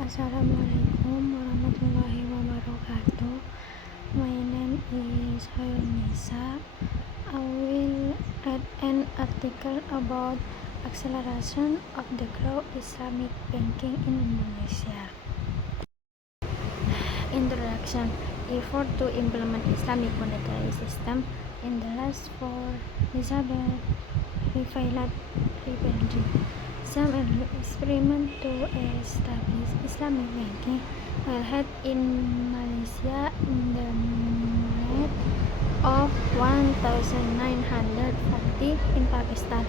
Assalamualaikum warahmatullahi wabarakatuh. My name is Hoyrunisa. I will read an article about acceleration of the growth Islamic banking in Indonesia. Introduction. Effort to implement Islamic monetary system in the last 4 decades revealed rapidly. Some early experiments to establish Islamic banking were held in Malaysia in the mid of 1940, in Pakistan,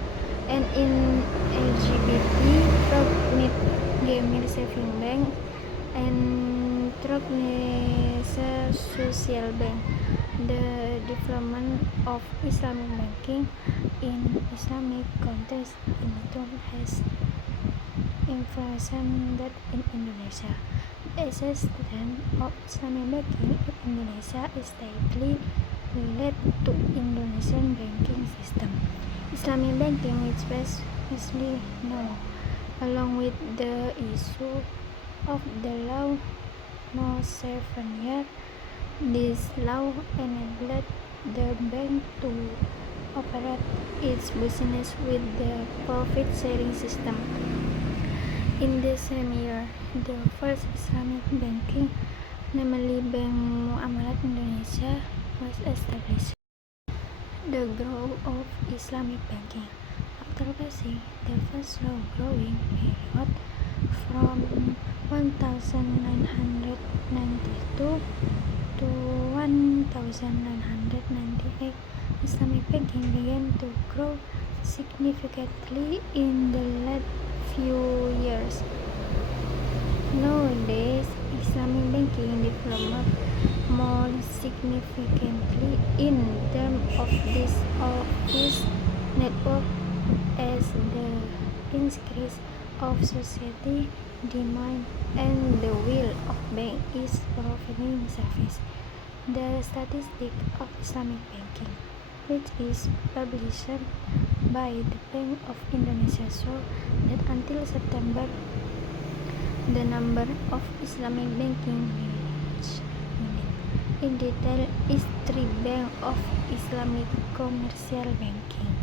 and in Egypt, Gamir Saving Bank and Turkmenistan Social Bank. The development of Islamic banking in Islamic countries in turn has influenced that in Indonesia. The existence of Islamic banking in Indonesia is tightly related to Indonesian banking system. Islamic banking is mostly known, along with the issue of the law No. 7 year. This law enabled the bank to operate its business with the profit-sharing system. In the same year, the first Islamic banking, namely Bank Muamalat Indonesia, was established. The growth of Islamic banking. After passing the first slow-growing period from 1992 to 1998, Islamic banking began to grow significantly in the last few years. Nowadays, Islamic banking developed more significantly in terms of this office network as the increase of society demand and the will of bank is providing service. The statistics of Islamic banking, which is published by the Bank of Indonesia, show that until September, the number of Islamic banking units in detail is 3 Bank of Islamic commercial banking,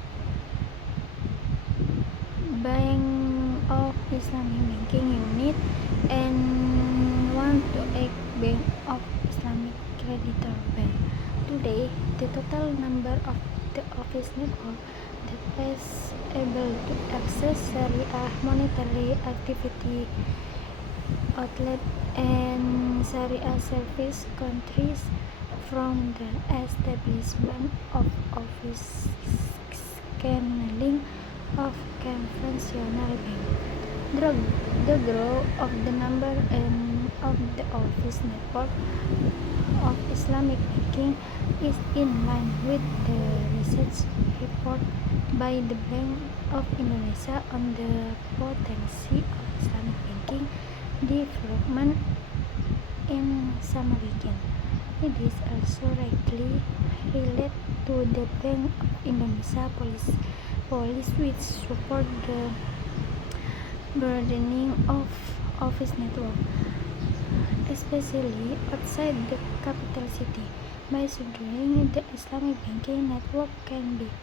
Bank of Islamic banking unit, and 1 to 8 Bank of Islamic creditor bank. Today, the total number of the office network that is able to access Sharia monetary activity outlet and Sharia service countries from the establishment of office scaling of conventional bank. The growth of the number and of the office network of Islamic banking is in line with the research report by the Bank of Indonesia on the potency of Islamic banking development in some regions. It is also rightly related to the Bank of Indonesia policy which support the broadening of office network, especially outside the capital city. By so doing, the Islamic banking network can be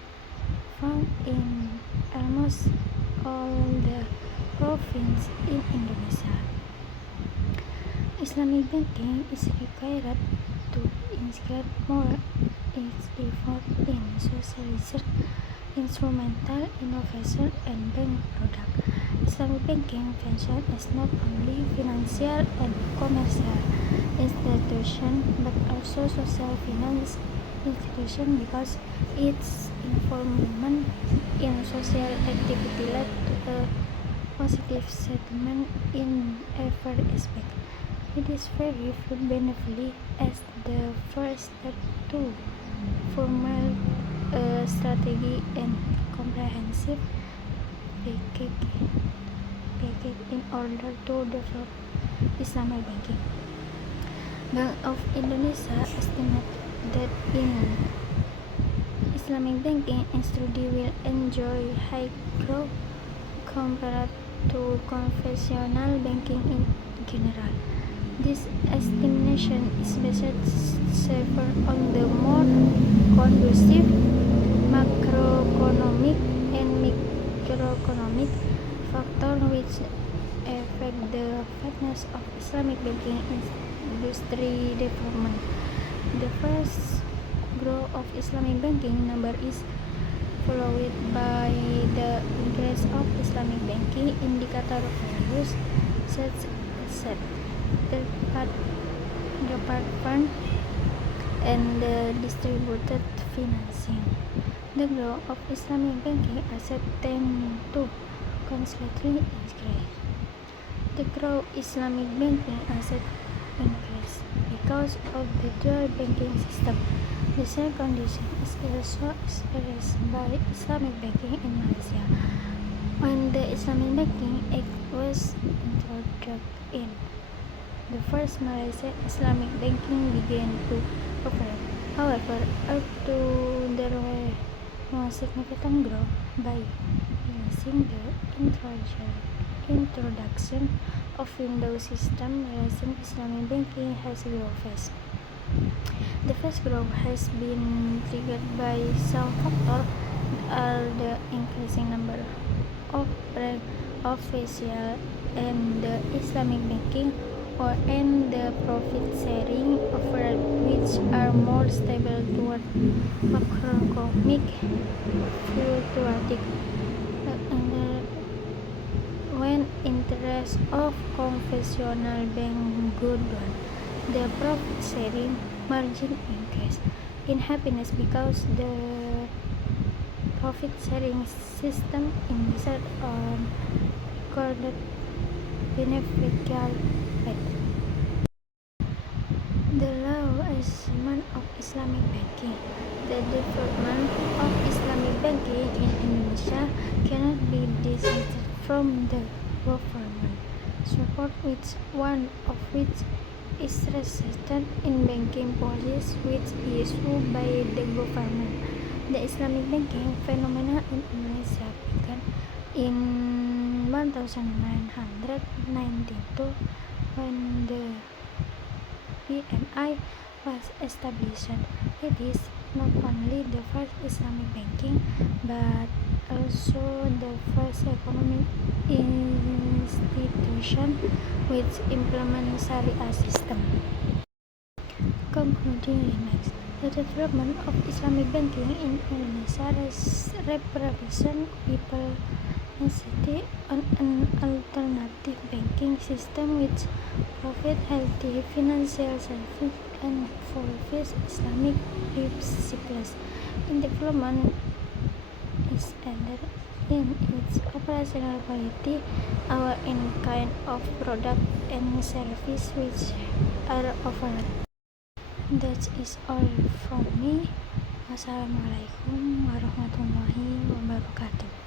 found in almost all the provinces in Indonesia. Islamic banking is required to integrate more its effort in social research, instrumental innovation, and bank product. Islamic banking functions as not only financial and commercial institution but also social finance institution because its involvement in social activity led to a positive settlement in every aspect. It is very beneficial as the first step to formulate a strategy and comprehensive package in order to develop Islamic banking. Bank of Indonesia estimates that in Islamic banking industry will enjoy high growth compared to conventional banking in general. This estimation is based on the more conducive macroeconomic and microeconomic factors which affect the fitness of Islamic banking industry development. The first growth of Islamic banking number is followed by the increase of Islamic banking indicator values such as the fund and the distributed financing. The growth of Islamic banking assets tend to constantly increase. The growth Islamic banking assets increase because of the dual banking system. The same condition is also experienced by Islamic banking in Malaysia. When the Islamic Banking Act was introduced in the first Malaysia Islamic banking began to operate. However, although there were no significant growth by witnessing the introduction of Windows system, Malaysian Islamic banking has grown fast. The fast growth has been triggered by some factors are the increasing number of branch officials and the Islamic banking and the profit sharing offer which are more stable toward macroeconomic fluctuating. When interest of conventional bank go down, the profit sharing margin increase in happiness because the profit sharing system is based on recorded beneficial rate. The law assessment of Islamic banking. The development of Islamic banking in Indonesia cannot be distanced from the government support, one of which is restricted in banking policies which is issued by the government. The Islamic banking phenomenon in Indonesia began in 1992 when the BNI was established. It is not only the first Islamic banking but also the first economic institution which implements Sharia system. Concluding remarks. The development of Islamic banking in Indonesia represents people's necessity on an alternative banking system which provides healthy financial services and fulfills Islamic principles. In development is either in its operational quality or in kind of product and service which are offered. That is all from me. Wassalamualaikum warahmatullahi wabarakatuh.